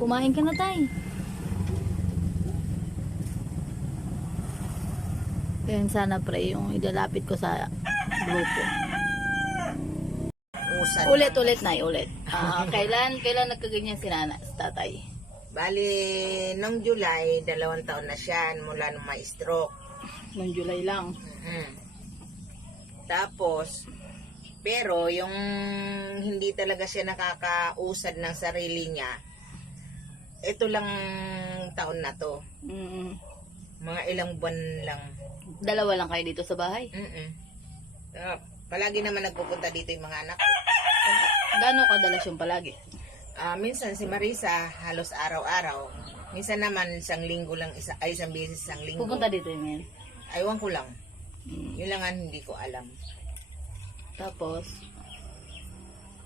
Kumain ka na, tay. Kaya sana pre, yung ilalapit ko sa grupo. Usad. Ulit, ulit na, ulit. Ah, kailan, kailan nagkaganyan si nana, si tatay? Bali, nung July, dalawang taon na siya mula nung ma-stroke. Noong July lang. Mhm. Tapos, pero yung hindi talaga siya nakakausad ng sarili niya, ito lang taon na to. Mm, Mga ilang buwan lang. dalawa lang kayo dito sa bahay. Mm-mm. Ah, palagi naman nagpupunta dito yung mga anak ko. Gano'ng kadalas yung palagi? Ah, minsan si Marisa, halos araw-araw. Minsan naman isang linggo lang, isa, ay isang beses isang linggo. Pupunta dito yun ngayon. Aywan ko lang. Mm. Yun lang ang hindi ko alam. Tapos,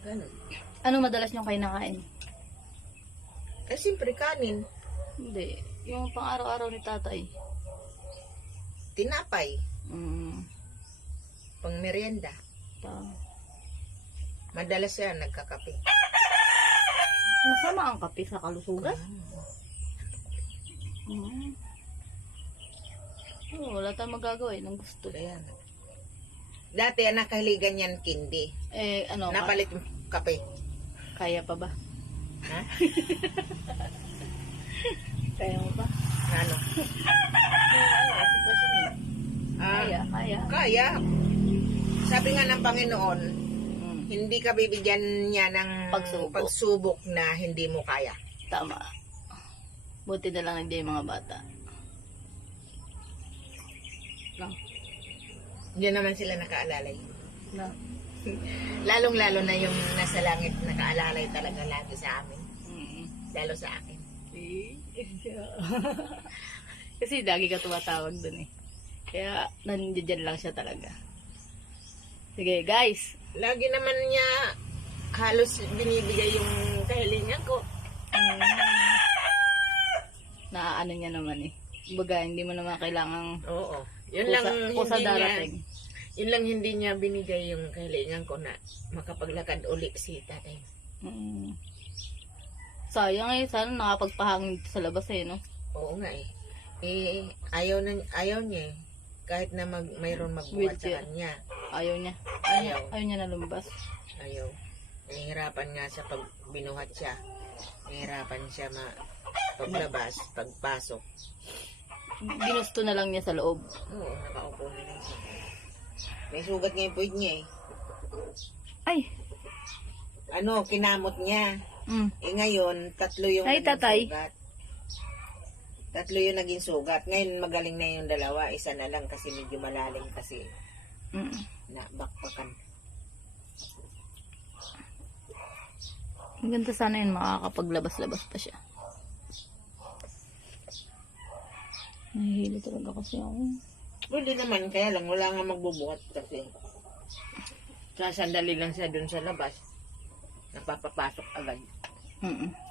Ganun. ano madalas niyong kayo nakain? Eh, siyempre kanin, Hindi. Yung pang araw-araw ni tatay. tinapay, Mm. pang merienda. Ta- Madalas siya nagkakape. Masama ang kape sa kalusugan. Mm. Oh, wala tayong magagawa eh, ng gusto. Kaya, dati ang nakahiligan yan kindi. Eh, ano, Napalit yung kape. kaya pa ba? Ha? Kaya mo ba? Ano? Niya. Ah, Kaya, kaya. kaya. Sabi nga ng Panginoon, Mm. hindi ka bibigyan niya ng Pagsubok. pagsubok na hindi mo kaya. Tama. Buti na lang hindi mga bata. No. Hindi naman sila nakaalalay. No. Lalong-lalo na yung nasa langit nakaalalay talaga lagi sa amin. Mm. Lalo sa akin. Kasi lagi ka tumatawag dun eh. Kaya nandiyan lang siya talaga. Sige guys. Lagi naman niya halos binibigay yung kahilingan ko. Mm. Naaano niya naman eh. Kumbaga, hindi mo naman kailangang Oo. Yun kusa, lang kusa hindi niya, darating. Yun lang hindi niya binigay yung kahilingan ko na makapaglakad uli si tatay. Mm. Sayang eh, sana nakapagpahangin dito sa labas eh, no? Oo nga eh. Eh, ayaw, na, ayaw niya eh. Kahit na mag, mayroon magbuhat sa Wheelchair. kanya. Ayaw niya. Ayaw, Ayaw. ayaw niya na lumabas. Ayaw. Nahihirapan nga sa pag binuhat siya. Nahihirapan siya ma paglabas, pagpasok. Ginusto na lang niya sa loob. Oo, nakaupo na lang siya. May sugat nga yung puwid niya eh. Ay! Ano, kinamot niya. Mm. Eh ngayon, tatlo yung Ay, naging tatay. sugat. Tatlo yung naging sugat. Ngayon, magaling na yung dalawa. Isa na lang kasi medyo malalim kasi Mm. na bakbakan. Ang ganda sana yun, makakapaglabas-labas pa siya. Nahihilo talaga kasi ako. Pwede naman, kaya lang wala nga magbubuhat kasi sasandali lang siya dun sa labas. Napapapasok agad. Mm